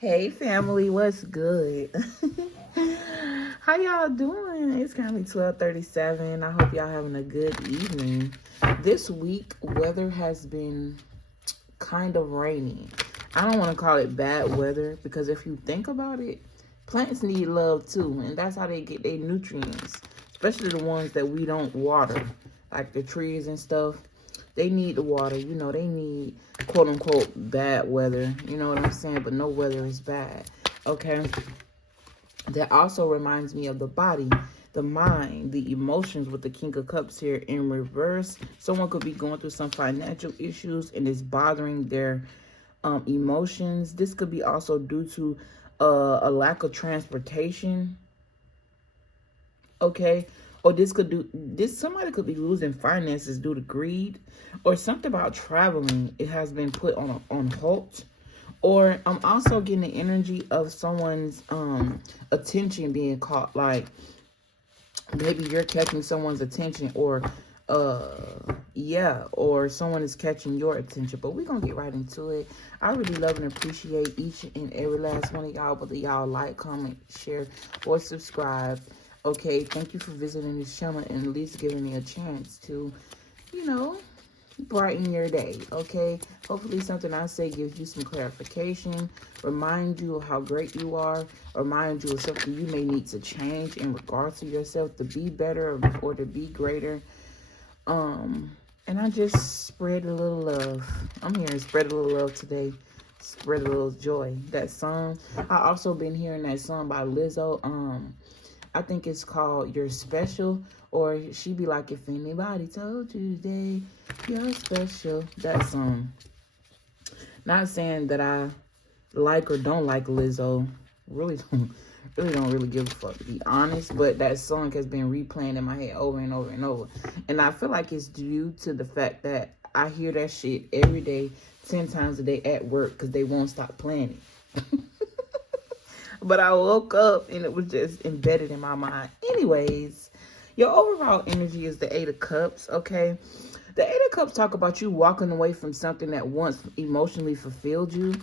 Hey family, what's good? How y'all doing? It's currently 12:37. I hope y'all having a good evening. This week, weather has been kind of rainy. I don't want to call it bad weather because if you think about it, plants need love too, and that's how they get their nutrients, especially the ones that we don't water, like the trees and stuff. They need the water, they need quote unquote bad weather, you know what I'm saying? But no weather is bad, okay? That also reminds me of the body, the mind, the emotions with the King of Cups here in reverse. Someone could be going through some financial issues and it's bothering their emotions. This could be also due to a lack of transportation, okay? Or somebody could be losing finances due to greed, or something about traveling. It has been put on halt. Or I'm also getting the energy of someone's attention being caught, like maybe you're catching someone's attention, or or someone is catching your attention. But we're gonna get right into it. I really love and appreciate each and every last one of y'all, whether y'all like, comment, share, or subscribe. Okay, thank you for visiting this channel and at least giving me a chance to, you know, brighten your day. Okay, hopefully something I say gives you some clarification, remind you of how great you are, remind you of something you may need to change in regards to yourself to be better or to be greater. And I just spread a little love. I'm here to spread a little love today, spread a little joy. That song, I also been hearing that song by Lizzo. I think it's called You're Special, or she be like, if anybody told you today you're special. That song. Not saying that I like or don't like Lizzo. Really don't give a fuck, to be honest. But that song has been replaying in my head over and over and over. And I feel like it's due to the fact that I hear that shit every day, 10 times a day at work, because they won't stop playing it. But I woke up and it was just embedded in my mind. Anyways, your overall energy is the Eight of Cups, okay? The Eight of Cups talk about you walking away from something that once emotionally fulfilled you,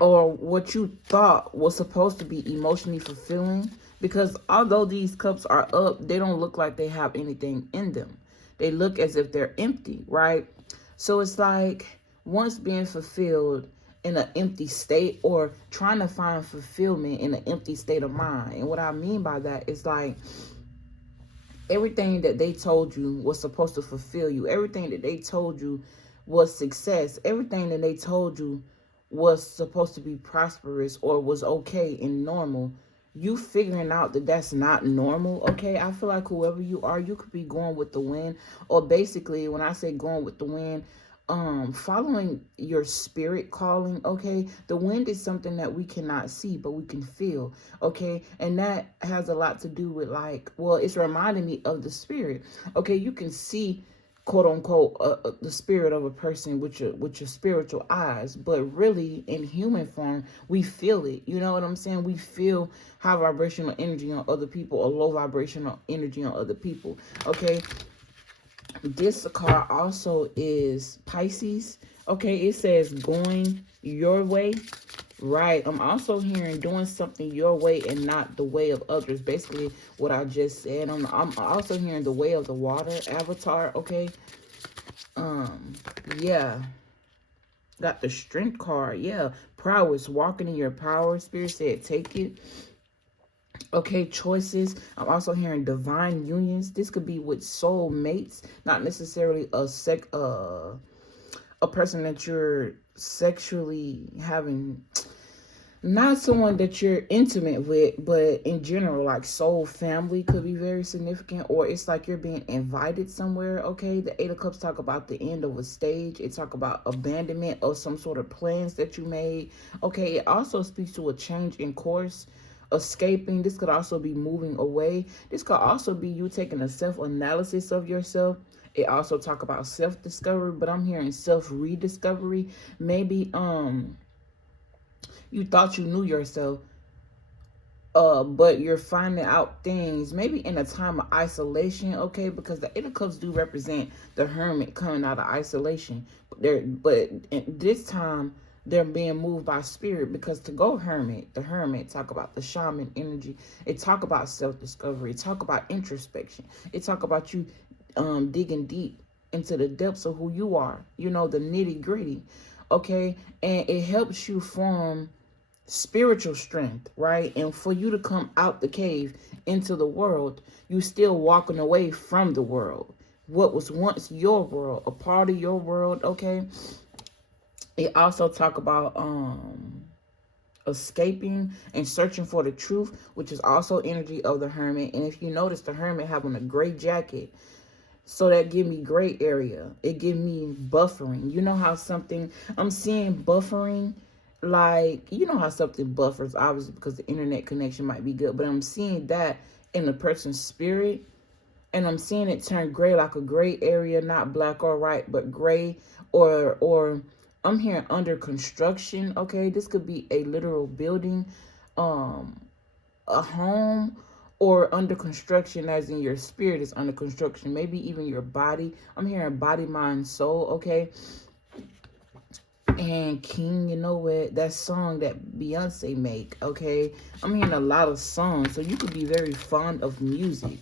or what you thought was supposed to be emotionally fulfilling. Because although these cups are up, they don't look like they have anything in them. They look as if they're empty, right? So it's like once being fulfilled in an empty state, or trying to find fulfillment in an empty state of mind. And what I mean by that is like everything that they told you was supposed to fulfill you. Everything that they told you was success. Everything that they told you was supposed to be prosperous or was okay and normal. You figuring out that that's not normal, okay? I feel like whoever you are, you could be going with the wind. Or basically, when I say going with the wind, following your spirit calling, okay? The wind is something that we cannot see, but we can feel, okay? And that has a lot to do with, like, well, it's reminding me of the spirit, okay? You can see, quote unquote, the spirit of a person with your spiritual eyes, but really in human form we feel it. You know what I'm saying? We feel high vibrational energy on other people or low vibrational energy on other people, okay? This card also is Pisces. Okay, it says going your way. Right. I'm also hearing doing something your way and not the way of others. Basically, what I just said. I'm also hearing the way of the water avatar. Okay. Yeah. Got the strength card. Yeah. Prowess. Walking in your power. Spirit said take it. Okay, choices. I'm also hearing divine unions. This could be with soul mates, not necessarily a person that you're sexually having, not someone that you're intimate with, but in general, like soul family could be very significant. Or it's like you're being invited somewhere. Okay, the Eight of Cups talk about the end of a stage. It talk about abandonment of some sort of plans that you made. Okay, it also speaks to a change in course, escaping. This could also be moving away. This could also be you taking a self-analysis of yourself. It also talk about self-discovery, but I'm hearing self-rediscovery. Maybe you thought you knew yourself, but you're finding out things maybe in a time of isolation, okay? Because the Eight of Cups do represent the hermit coming out of isolation. But in this time, they're being moved by spirit. Because to go hermit, the hermit talk about the shaman energy. It talk about self-discovery. It talk about introspection. It talk about you digging deep into the depths of who you are, you know, the nitty gritty. Okay. And it helps you form spiritual strength, right? And for you to come out the cave into the world, you still walking away from the world, what was once your world, a part of your world. Okay. It also talk about escaping and searching for the truth, which is also energy of the hermit. And if you notice, the hermit having a gray jacket, so that give me gray area. It give me buffering. You know how something, I'm seeing buffering, like, you know how something buffers, obviously, because the internet connection might be good, but I'm seeing that in a person's spirit, and I'm seeing it turn gray, like a gray area, not black or white, but gray, or I'm hearing under construction. Okay, this could be a literal building, a home, or under construction, as in your spirit is under construction, maybe even your body. I'm hearing body, mind, soul. Okay. And King, you know what, that song that Beyonce make. Okay, I'm hearing a lot of songs, so you could be very fond of music.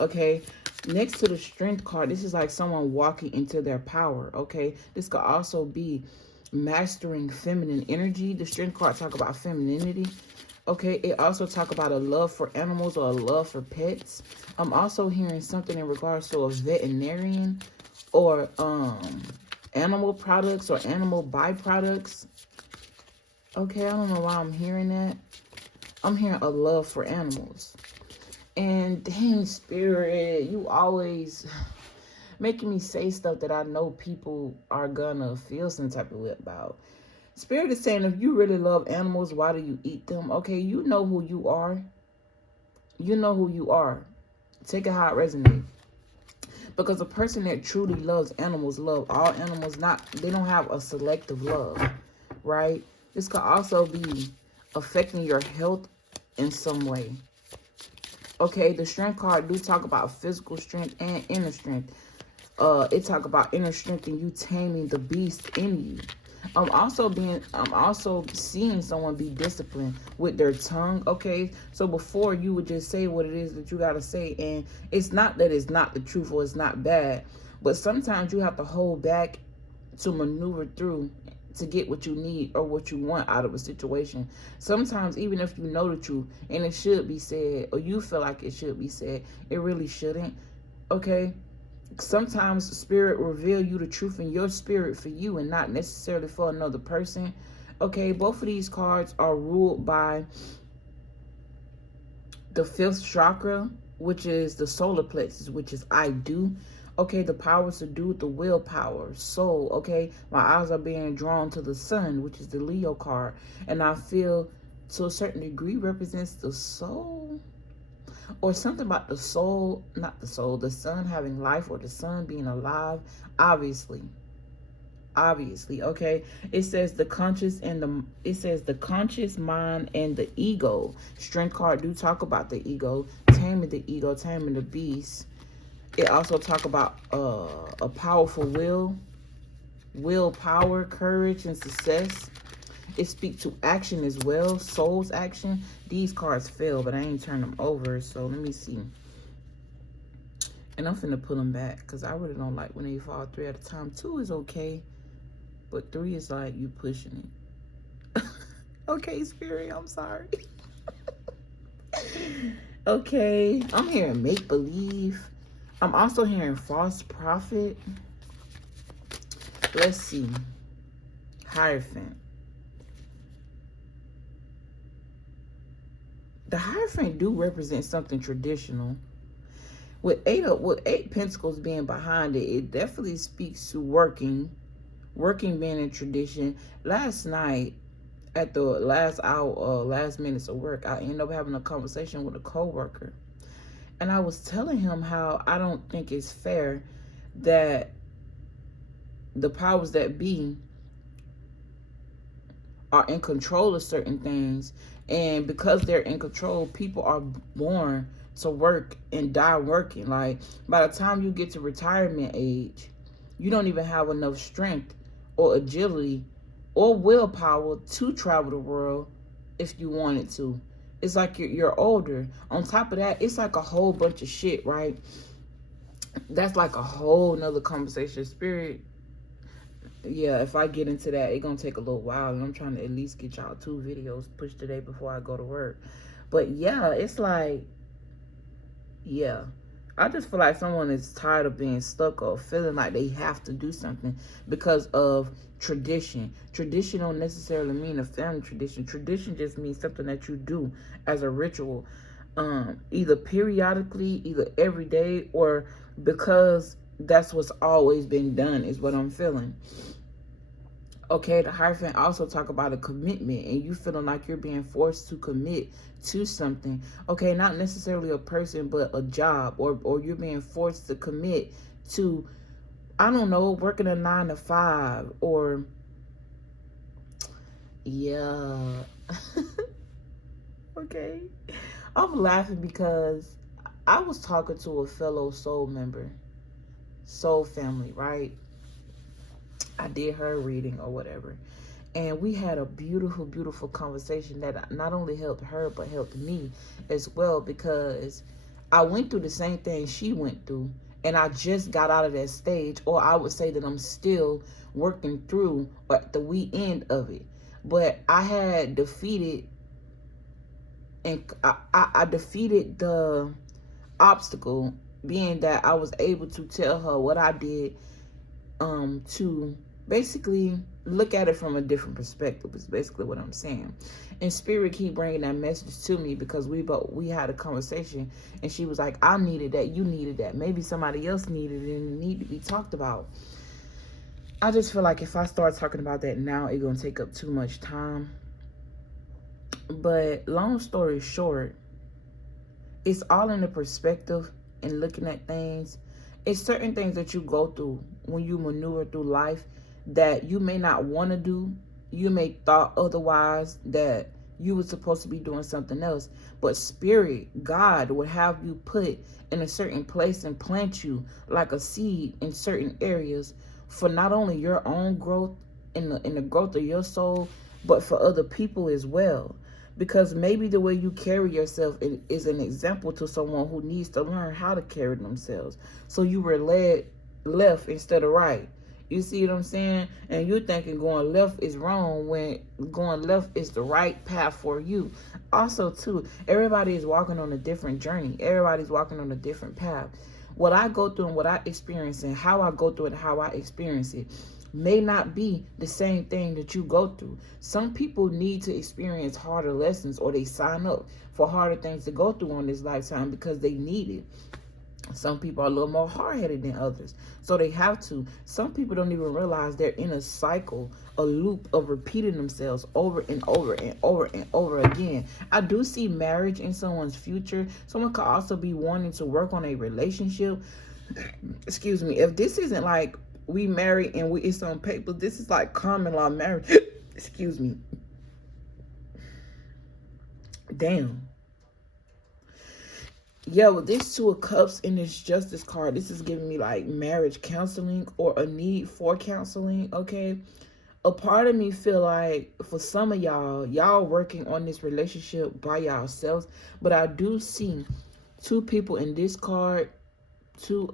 Okay, next to the strength card, this is like someone walking into their power. Okay, this could also be mastering feminine energy. The strength card talk about femininity. Okay, it also talk about a love for animals or a love for pets. I'm also hearing something in regards to a veterinarian, or animal products or animal byproducts. Okay, I don't know why I'm hearing that. I'm hearing a love for animals. And dang, spirit, you always making me say stuff that I know people are gonna feel some type of way about. Spirit is saying, if you really love animals, why do you eat them? Okay, you know who you are. You know who you are. Take it how it resonates. Because a person that truly loves animals love all animals. They don't have a selective love, right? This could also be affecting your health in some way. Okay, the strength card do talk about physical strength and inner strength. It talk about inner strength and you taming the beast in you. I'm also seeing someone be disciplined with their tongue. Okay, so before you would just say what it is that you gotta say, and it's not that it's not the truth or it's not bad, but sometimes you have to hold back to maneuver through to get what you need or what you want out of a situation. Sometimes even if you know the truth and it should be said, or you feel like it should be said, it really shouldn't. Okay, sometimes spirit reveal you the truth in your spirit for you and not necessarily for another person. Okay, both of these cards are ruled by the 5th chakra, which is the solar plexus, which is I do. Okay, the powers to do with the willpower, soul. Okay, my eyes are being drawn to the sun, which is the Leo card, and I feel to a certain degree represents the soul, or something about the soul, not the soul, the sun having life, or the sun being alive. Obviously, okay. It says the conscious mind and the ego. Strength card do talk about the ego, taming the beast. It also talk about a powerful willpower, courage, and success. It speaks to action as well, soul's action. These cards fell, but I ain't turned them over, so let me see. And I'm finna pull them back, because I really don't like when they fall 3 at a time. 2 is okay, but 3 is like you pushing it. Okay, Spirit, I'm sorry. Okay, I'm hearing make-believe. I'm also hearing false prophet. Let's see. Hierophant. The Hierophant do represent something traditional. With 8 pentacles being behind it, it definitely speaks to working being in tradition. Last night, at the last hour, last minutes of work, I ended up having a conversation with a coworker. And I was telling him how I don't think it's fair that the powers that be are in control of certain things. And because they're in control, people are born to work and die working. Like, by the time you get to retirement age, you don't even have enough strength or agility or willpower to travel the world if you wanted to. It's like you're older. On top of that, it's like a whole bunch of shit, right? That's like a whole nother conversation. Spirit, yeah, if I get into that, it's gonna take a little while, and I'm trying to at least get y'all 2 videos pushed today before I go to work. But yeah, it's like, yeah, I just feel like someone is tired of being stuck or feeling like they have to do something because of tradition. Tradition don't necessarily mean a family tradition. Tradition just means something that you do as a ritual, either periodically, either every day, or because that's what's always been done, is what I'm feeling. Okay, the Hierophant also talk about a commitment, and you feeling like you're being forced to commit to something. Okay, not necessarily a person, but a job, or you're being forced to commit to, I don't know, working a 9 to 5, or yeah. Okay, I'm laughing because I was talking to a fellow soul member, soul family, right? I did her reading or whatever, and we had a beautiful, beautiful conversation that not only helped her but helped me as well, because I went through the same thing she went through, and I just got out of that stage, or I would say that I'm still working through at the we end of it. But I had defeated, and I defeated the obstacle, being that I was able to tell her what I did, to basically look at it from a different perspective, is basically what I'm saying. And Spirit keep bringing that message to me because we had a conversation, and she was like, I needed that, you needed that, maybe somebody else needed it, and it need to be talked about. I just feel like if I start talking about that now, it's gonna take up too much time. But long story short, it's all in the perspective and looking at things. It's certain things that you go through when you maneuver through life that you may not want to do. You may thought otherwise, that you were supposed to be doing something else. But Spirit, God, would have you put in a certain place and plant you like a seed in certain areas for not only your own growth in the growth of your soul, but for other people as well. Because maybe the way you carry yourself is an example to someone who needs to learn how to carry themselves. So you were led left instead of right. You see what I'm saying? And you're thinking going left is wrong when going left is the right path for you. Also, too, everybody is walking on a different journey. Everybody's walking on a different path. What I go through and what I experience, and how I go through it and how I experience it, may not be the same thing that you go through. Some people need to experience harder lessons, or they sign up for harder things to go through on this lifetime because they need it. Some people are a little more hard-headed than others, so they have to. Some people don't even realize they're in a cycle, a loop of repeating themselves over and over and over and over again. I do see marriage in someone's future. Someone could also be wanting to work on a relationship. Excuse me. If this isn't like we marry and it's on paper, this is like common law marriage. Excuse me. Damn. Yeah, with this 2 of Cups in this Justice card, this is giving me like marriage counseling or a need for counseling, okay? A part of me feel like for some of y'all working on this relationship by yourselves, but I do see 2 people in this card, 2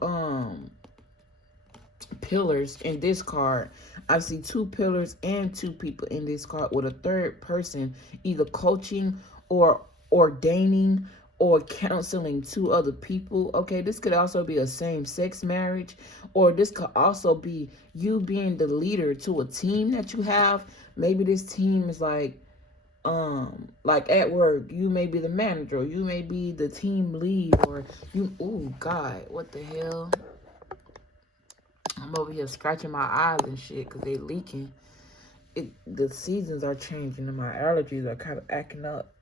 pillars in this card. I see 2 pillars and 2 people in this card, with a third person either coaching or ordaining or counseling 2 other people. Okay, this could also be a same-sex marriage, or this could also be you being the leader to a team that you have. Maybe this team is like at work, you may be the manager, or you may be the team lead, or you, oh God, what the hell? I'm over here scratching my eyes and shit because they leaking. The seasons are changing and my allergies are kind of acting up.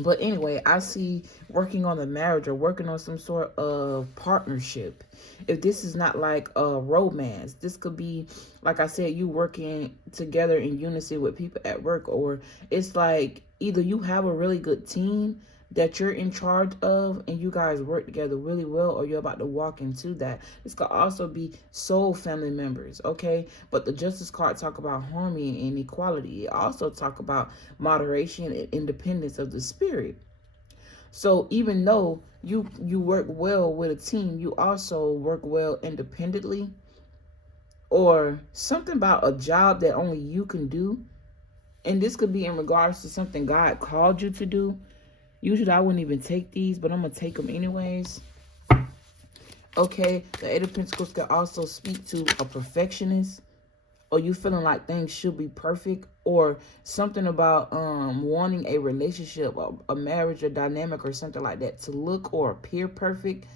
But anyway, I see working on the marriage or working on some sort of partnership. If this is not like a romance, this could be, like I said, you working together in unison with people at work, or it's like either you have a really good team that you're in charge of, and you guys work together really well, or you're about to walk into that. This could also be soul family members, okay? But the Justice card talk about harmony and equality. It also talk about moderation and independence of the spirit. So even though you work well with a team, you also work well independently, or something about a job that only you can do. And this could be in regards to something God called you to do. Usually I wouldn't even take these, but I'm going to take them anyways. Okay, the Eight of Pentacles can also speak to a perfectionist, or you feeling like things should be perfect, or something about wanting a relationship, a marriage, a dynamic, or something like that to look or appear perfect.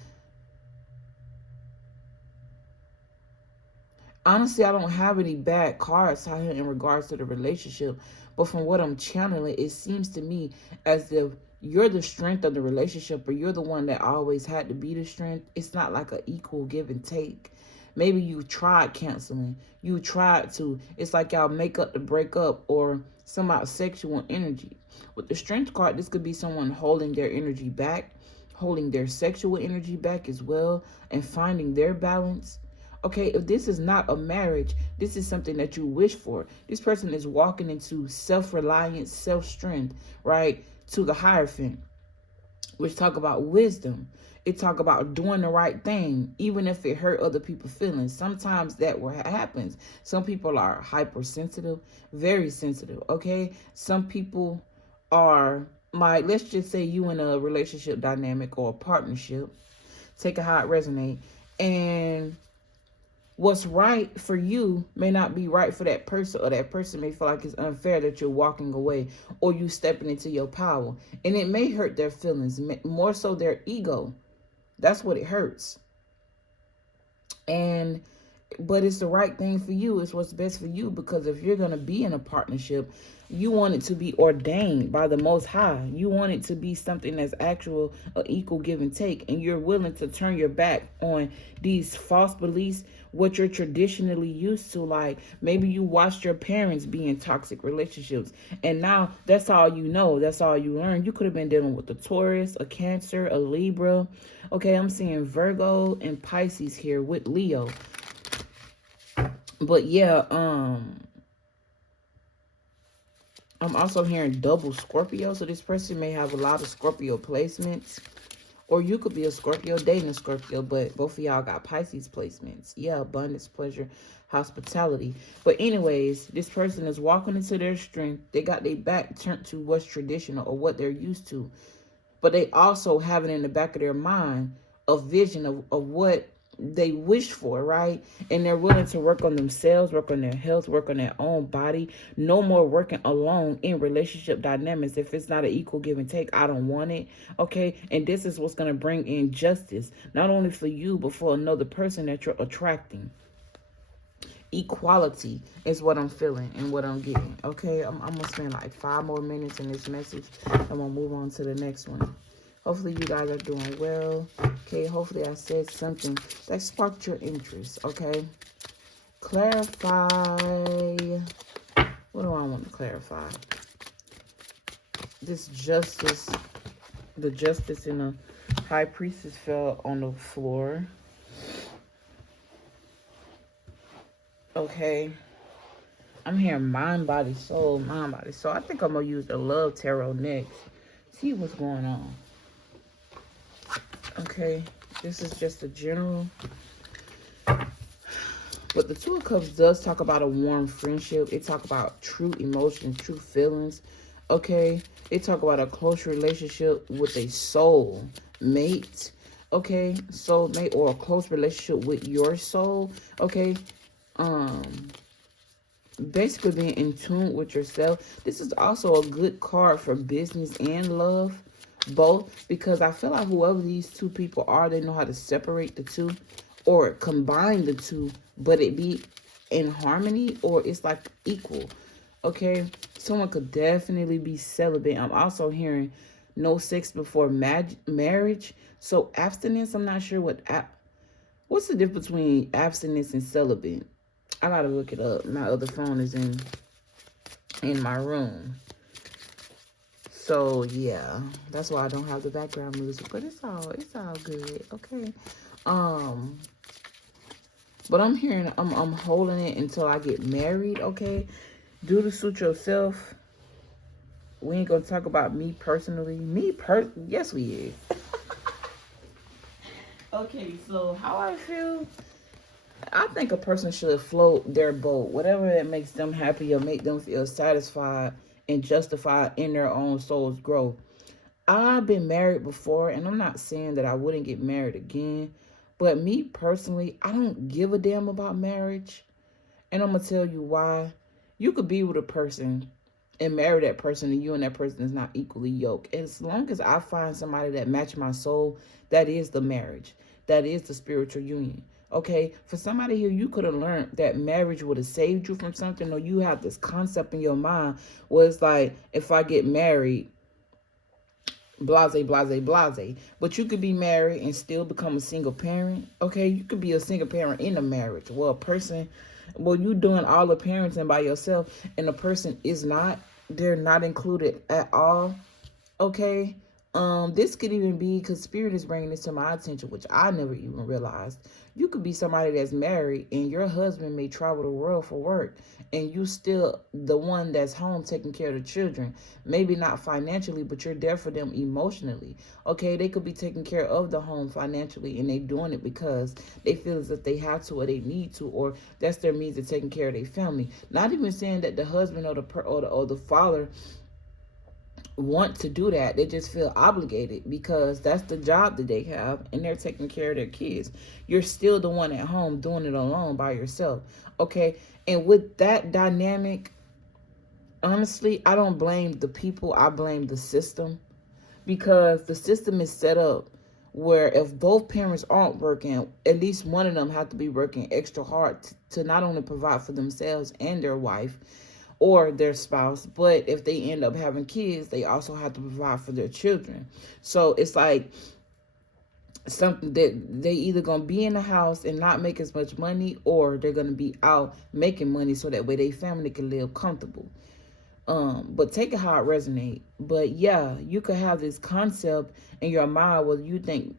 Honestly, I don't have any bad cards out here in regards to the relationship, but from what I'm channeling, it seems to me as if you're the strength of the relationship, or you're the one that always had to be the strength. It's not like an equal give and take. Maybe you tried canceling. You tried to. It's like y'all make up to break up, or some about sexual energy. With the Strength card, this could be someone holding their energy back, holding their sexual energy back as well, and finding their balance. Okay, if this is not a marriage, this is something that you wish for. This person is walking into self-reliance, self-strength, right? To the Hierophant, which talk about wisdom. It talk about doing the right thing, even if it hurt other people's feelings. Sometimes that what happens. Some people are hypersensitive, very sensitive, okay? Some people are, let's just say you in a relationship dynamic or a partnership. Take it how it resonates. And what's right for you may not be right for that person, or that person may feel like it's unfair that you're walking away, or you stepping into your power. And it may hurt their feelings, more so their ego. That's what it hurts. But it's the right thing for you. It's what's best for you, because if you're going to be in a partnership, you want it to be ordained by the Most High. You want it to be something that's actual, equal give and take. And you're willing to turn your back on these false beliefs, what you're traditionally used to. Like maybe you watched your parents be in toxic relationships, and now that's all you know. That's all you learn. You could have been dealing with a Taurus, a Cancer, a Libra. Okay, I'm seeing Virgo and Pisces here with Leo. But yeah, I'm also hearing double Scorpio. So this person may have a lot of Scorpio placements. Or you could be a Scorpio dating a Scorpio, but both of y'all got Pisces placements. Yeah, abundance, pleasure, hospitality. But anyways, this person is walking into their strength. They got their back turned to what's traditional or what they're used to. But they also have it in the back of their mind a vision of what they wish for, right? And they're willing to work on themselves, work on their health, work on their own body. No more working alone in relationship dynamics. If it's not an equal give and take, I don't want it. Okay, and this is what's going to bring in justice, not only for you, but for another person that you're attracting. Equality is what I'm feeling and what I'm getting. Okay, I'm going to spend like 5 more minutes in this message. I'm going to move on to the next one. Hopefully you guys are doing well. Okay, hopefully I said something that sparked your interest. Okay, clarify. What do I want to clarify? This justice, the justice in the High Priestess fell on the floor. Okay, I'm hearing mind, body, soul, mind, body, soul. I think I'm going to use the Love Tarot next. See what's going on. Okay, this is just a general. But the Two of Cups does talk about a warm friendship. It talk about true emotions, true feelings. Okay, it talk about a close relationship with a soul mate. Okay, soulmate, or a close relationship with your soul. Okay, basically being in tune with yourself. This is also a good card for business and love, both, because I feel like whoever these two people are, they know how to separate the two or combine the two, but it be in harmony, or it's like equal. Okay, someone could definitely be celibate. I'm also hearing no sex before marriage. So abstinence, I'm not sure what's the difference between abstinence and celibate. I gotta look it up. My other phone is in my room. So yeah, that's why I don't have the background music, but it's all good, okay. Um, but I'm hearing I'm holding it until I get married, okay. Do the suit yourself. We ain't gonna talk about me personally. Yes we is. Okay, so how I feel, I think a person should float their boat, whatever that makes them happy or make them feel satisfied and justified in their own soul's growth. I've been married before, and I'm not saying that I wouldn't get married again, but me personally, I don't give a damn about marriage. And I'm gonna tell you why. You could be with a person and marry that person, and you and that person is not equally yoked. As long as I find somebody that match my soul, that is the marriage. That is the spiritual union. Okay, for somebody here, you could have learned that marriage would have saved you from something, or you have this concept in your mind where it's like, if I get married, blase, blase, blase. But you could be married and still become a single parent. Okay, you could be a single parent in a marriage. Well, you doing all the parenting by yourself, and the person is not. They're not included at all. Okay. This could even be because Spirit is bringing this to my attention, which I never even realized. You could be somebody that's married and your husband may travel the world for work, and you still the one that's home taking care of the children. Maybe not financially, but you're there for them emotionally. Okay, they could be taking care of the home financially, and they doing it because they feel as if they have to or they need to, or that's their means of taking care of their family. Not even saying that the husband or the father want to do that. They just feel obligated because that's the job that they have, and they're taking care of their kids. You're still the one at home doing it alone by yourself. Okay, and with that dynamic, honestly, I don't blame the people, I blame the system, because the system is set up where if both parents aren't working, at least one of them have to be working extra hard to not only provide for themselves and their wife or their spouse, but if they end up having kids, they also have to provide for their children. So it's like something that they either gonna be in the house and not make as much money, or they're gonna be out making money so that way their family can live comfortable. But take it how it resonate. But yeah, you could have this concept in your mind where you think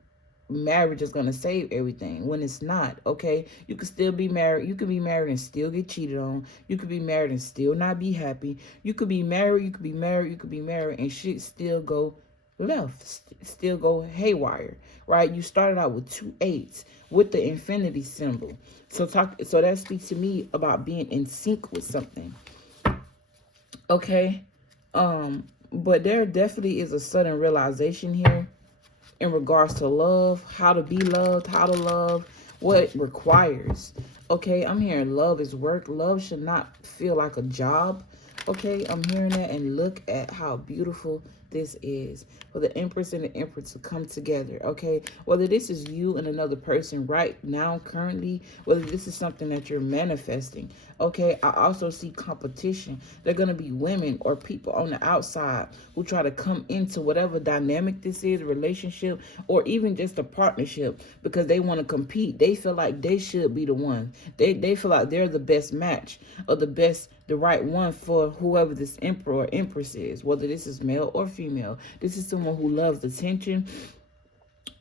marriage is going to save everything when it's not. Okay, you could still be married. You could be married and still get cheated on. You could be married and still not be happy. You could be married, and shit still go left, still go haywire, right? You started out with 2 8s with the infinity symbol. So that speaks to me about being in sync with something. Okay, but there definitely is a sudden realization here in regards to love, how to be loved, how to love, what it requires. Okay, I'm hearing love is work. Love should not feel like a job. Okay, I'm hearing that, and look at how beautiful this is for the Empress and the Empress to come together. Okay, whether this is you and another person right now, currently, whether this is something that you're manifesting. Okay, I also see competition. They're going to be women or people on the outside who try to come into whatever dynamic this is, relationship, or even just a partnership, because they want to compete. They feel like they should be the one. They feel like they're the best match, or the right one for whoever this emperor or empress is, whether this is male or female. This is someone who loves attention.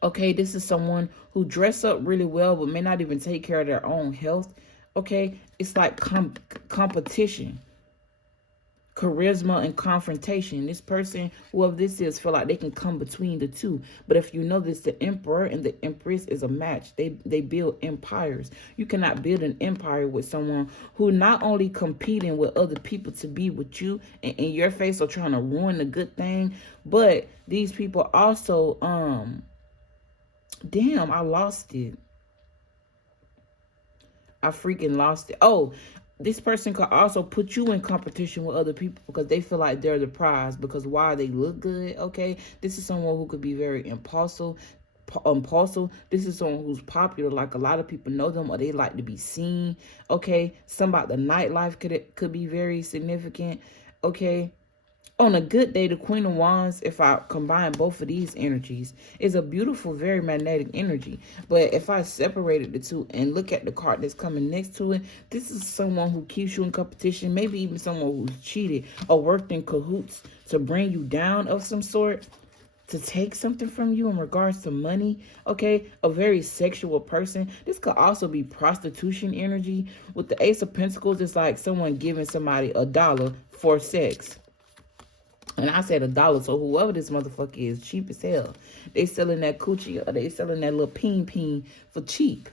Okay, this is someone who dress up really well but may not even take care of their own health. Okay, it's like competition, charisma, and confrontation. This person, whoever this is, feel like they can come between the two. But if you know this, the emperor and the empress is a match. They build empires. You cannot build an empire with someone who not only competing with other people to be with you and in your face or trying to ruin the good thing, but these people also damn, I lost it. I freaking lost it. Oh, this person could also put you in competition with other people because they feel like they're the prize, because why? They look good. Okay, this is someone who could be very impulsive. This is someone who's popular, like a lot of people know them, or they like to be seen. Okay, some about the nightlife could be very significant. Okay, On a good day, the Queen of Wands, if I combine both of these energies, is a beautiful, very magnetic energy. But if I separated the two and look at the card that's coming next to it, this is someone who keeps you in competition, maybe even someone who's cheated or worked in cahoots to bring you down of some sort, to take something from you in regards to money. Okay, a very sexual person. This could also be prostitution energy. With the Ace of Pentacles, it's like someone giving somebody $1 for sex. And I said $1, so whoever this motherfucker is, cheap as hell. They selling that coochie, or they selling that little peen for cheap.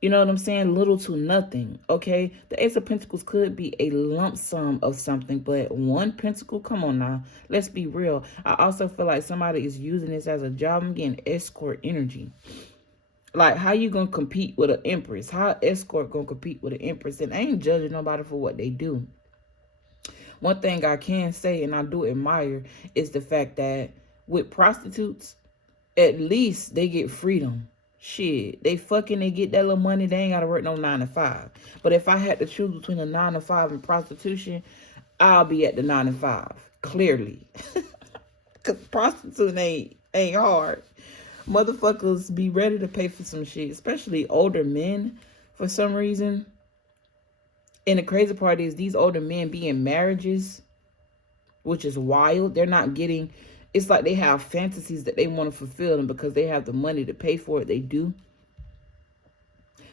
You know what I'm saying? Little to nothing, okay? The Ace of Pentacles could be a lump sum of something, but one pentacle, come on now. Let's be real. I also feel like somebody is using this as a job. I'm getting escort energy. Like, how you gonna compete with an empress? How escort gonna compete with an empress? And I ain't judging nobody for what they do. One thing I can say, and I do admire, is the fact that with prostitutes, at least they get freedom. Shit, they fucking, they get that little money. They ain't got to work no 9 to 5. But if I had to choose between a 9 to 5 and prostitution, I'll be at the 9 to 5, clearly. Because prostituting ain't hard. Motherfuckers be ready to pay for some shit, especially older men for some reason. And the crazy part is these older men be in marriages, which is wild. They're not getting, it's like they have fantasies that they want to fulfill, and because they have the money to pay for it, they do.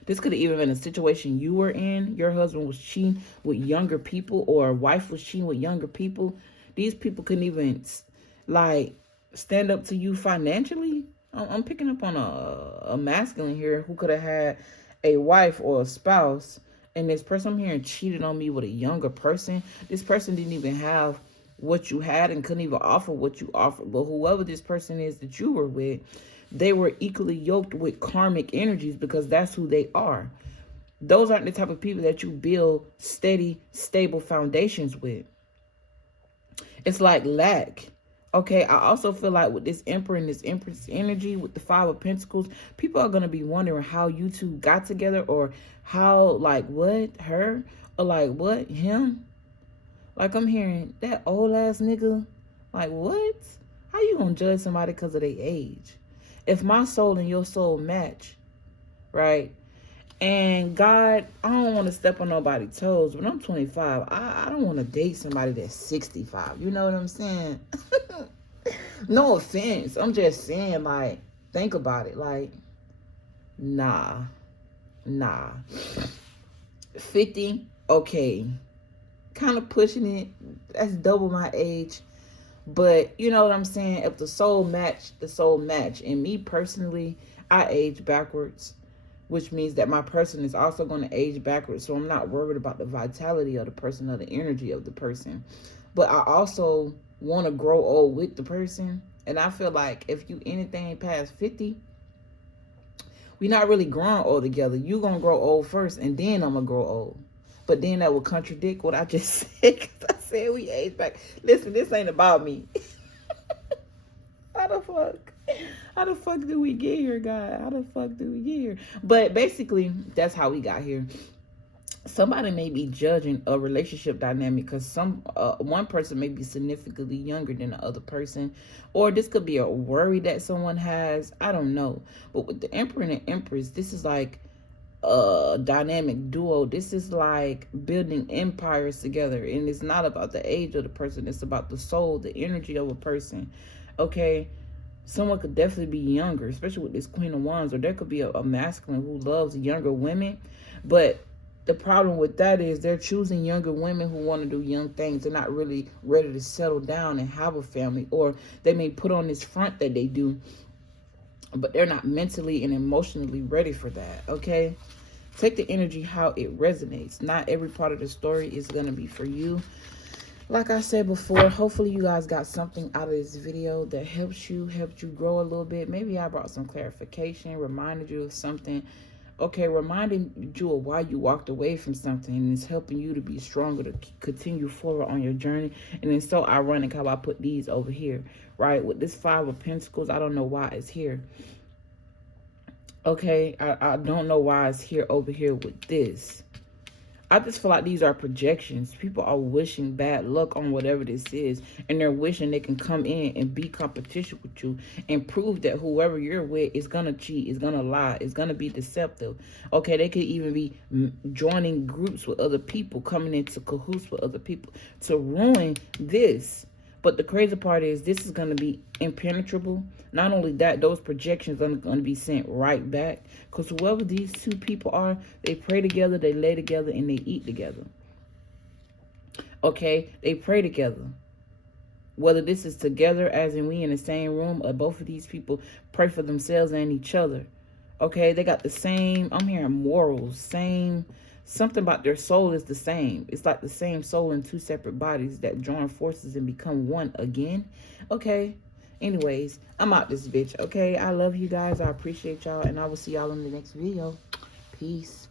This could have even been a situation you were in. Your husband was cheating with younger people, or a wife was cheating with younger people. These people couldn't even, like, stand up to you financially. I'm picking up on a masculine here who could have had a wife or a spouse, and this person I'm hearing cheated on me with a younger person. This person didn't even have what you had and couldn't even offer what you offered. But whoever this person is that you were with, they were equally yoked with karmic energies, because that's who they are. Those aren't the type of people that you build steady, stable foundations with. It's like lack. Okay, I also feel like with this Emperor and this Empress energy, with the 5 of Pentacles, people are going to be wondering how you two got together, or how, like, what, her, or like, what, him? Like, I'm hearing that old ass nigga. Like, what? How you gonna judge somebody because of their age? If my soul and your soul match, right? And God, I don't want to step on nobody's toes, but I'm 25. I don't want to date somebody that's 65. You know what I'm saying? No offense. I'm just saying, like, think about it. Like, nah. 50, okay. Kind of pushing it. That's double my age. But you know what I'm saying? If the soul match, the soul match. And me personally, I age backwards, which means that my person is also going to age backwards. So I'm not worried about the vitality of the person or the energy of the person. But I also want to grow old with the person. And I feel like if you anything past 50, we're not really growing old together. You're going to grow old first, and then I'm going to grow old. But then that would contradict what I just said, because I said we age back. Listen, this ain't about me. How the fuck do we get here, God? How the fuck do we get here? But basically, that's how we got here. Somebody may be judging a relationship dynamic because one person may be significantly younger than the other person, or this could be a worry that someone has. I don't know. But with the Emperor and the Empress, this is like a dynamic duo. This is like building empires together, and it's not about the age of the person. It's about the soul, the energy of a person. Okay, someone could definitely be younger, especially with this Queen of Wands, or there could be a masculine who loves younger women. But the problem with that is they're choosing younger women who want to do young things. They're not really ready to settle down and have a family, or they may put on this front that they do, but they're not mentally and emotionally ready for that. Okay, take the energy how it resonates. Not every part of the story is going to be for you. Like I said before, hopefully you guys got something out of this video that helped you grow a little bit. Maybe I brought some clarification, reminded you of something. Okay, reminding you of why you walked away from something, and it's helping you to be stronger, to continue forward on your journey. And it's so ironic how I put these over here, right? With this 5 of Pentacles, I don't know why it's here. Okay, I don't know why it's here over here with this. I just feel like these are projections. People are wishing bad luck on whatever this is, and they're wishing they can come in and be competition with you and prove that whoever you're with is gonna cheat, is gonna lie, is gonna be deceptive. Okay, they could even be joining groups with other people, coming into cahoots with other people to ruin this. But the crazy part is this is going to be impenetrable. Not only that, those projections are going to be sent right back. Because whoever these two people are, they pray together, they lay together, and they eat together. Okay? They pray together. Whether this is together as in we in the same room, or both of these people pray for themselves and each other. Okay? They got the same, I'm hearing morals, same... Something about their soul is the same. It's like the same soul in two separate bodies that join forces and become one again. Okay. Anyways, I'm out this bitch. Okay. I love you guys. I appreciate y'all. And I will see y'all in the next video. Peace.